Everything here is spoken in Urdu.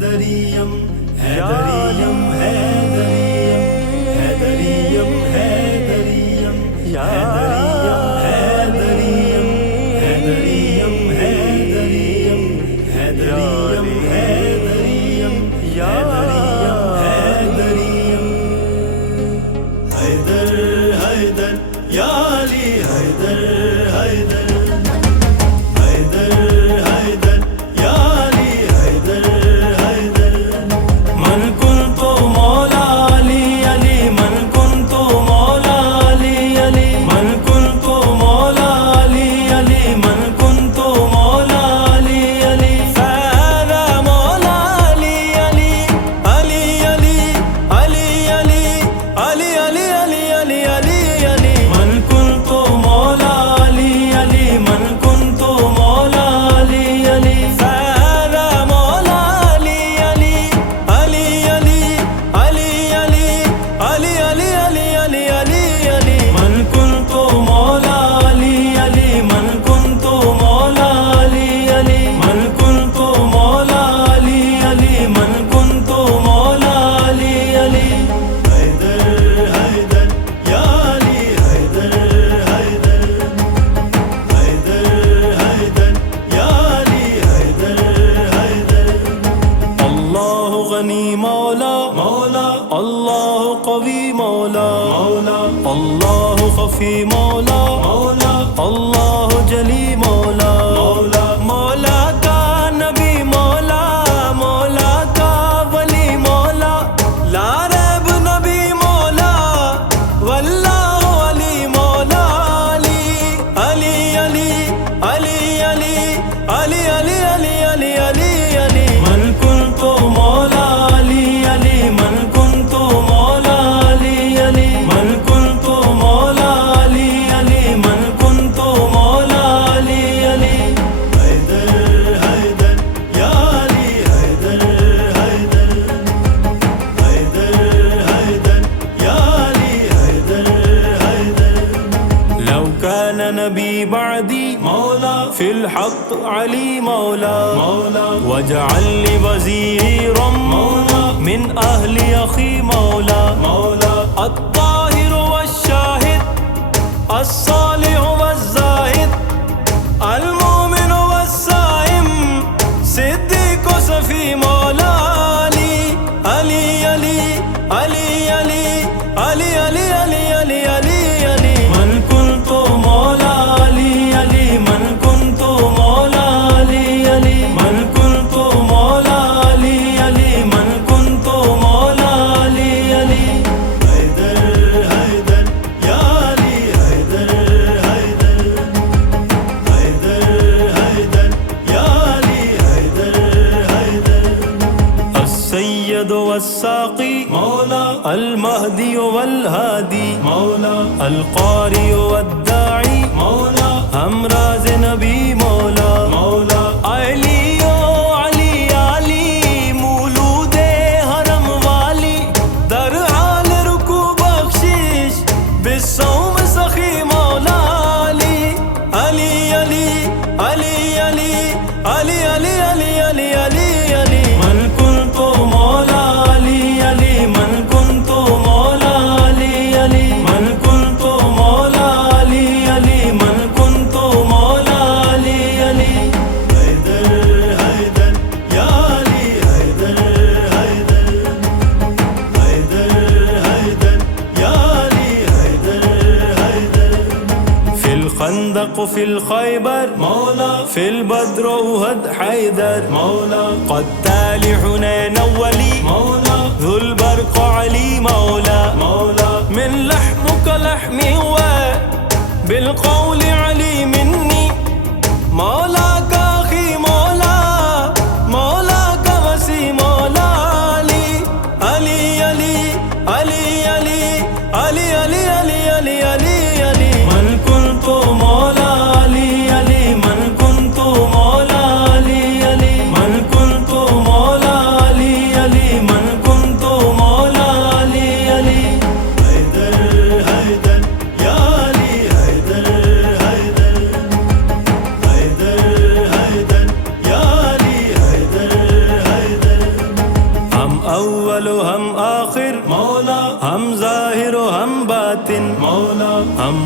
حیدریم حیدریم حیدریم حیدریم حیدریم حیدریم حیدریم حیدریم حیدریم حیدریم حیدریم حیدر حیدر یا علی حیدر حیدر اللہ خفی مولا مولا اللہ جلی مولا مولا مولا کا نبی مولا مولا کا ولی مولا لا ریب نبی مولا واللہ علی مولا علی علی علی علی علی علی علی علی علی علی علی من کنت مولا علی علی من کنت مولا علی علی من کنت مولا علی علی من کنت مولا علی علی حیدر حیدر یا علی حیدر حیدر حیدر حیدر یا علی حیدر حیدر لو كان نبی بعدی مولا فی الحق علی مولا مولا واجعل لي وزيرا مولا من اہل اخی مولا مولا الطاہر والشاہد الصالح والزاہد المؤمن والصائم صدیق و صفی مولا علی علی علی علی علی علی علی علی علی علی علی من کنت مولا علی علی من کنت مولا علی علی من کنت مولا علی علی من کنت مولا علی علی حیدر حیدر یا علی حیدر حیدر حیدر حیدر یا علی حیدر حیدر السید والساقی مولا المہدی والہادی مولا القاری والداعی مولا ہمراز نبی مولا مولا علی علی علی مولود حرم والی در حال رکوع بخشش بالصوم سخی مولا علی علی علی علی علی علی علی علی علی علی علی من کنت مولا علی علی من کنت مولا علی علی من کنت مولا علی علی من کنت مولا علی علی حیدر حیدر یا علی حیدر حیدر حیدر حیدر یا علی حیدر حیدر فی الخندق فی الخیبر مولا فی البدر احد حیدر مولا قتال حنین ولی مولا ذو البرق علی مولا مولا من لحمك لحمی و بالقول علی منی مولا کا اخی مولا مولا کا وسیع مولا علی علی علی علی علی علی علی علی علی علی علی من کنت مولا علی علی من کنت مولا علی علی من کنت مولا علی علی من کنت مولا علی اول ہم آخر مولا، ہم ظاہر و ہم باطن مولا، ہم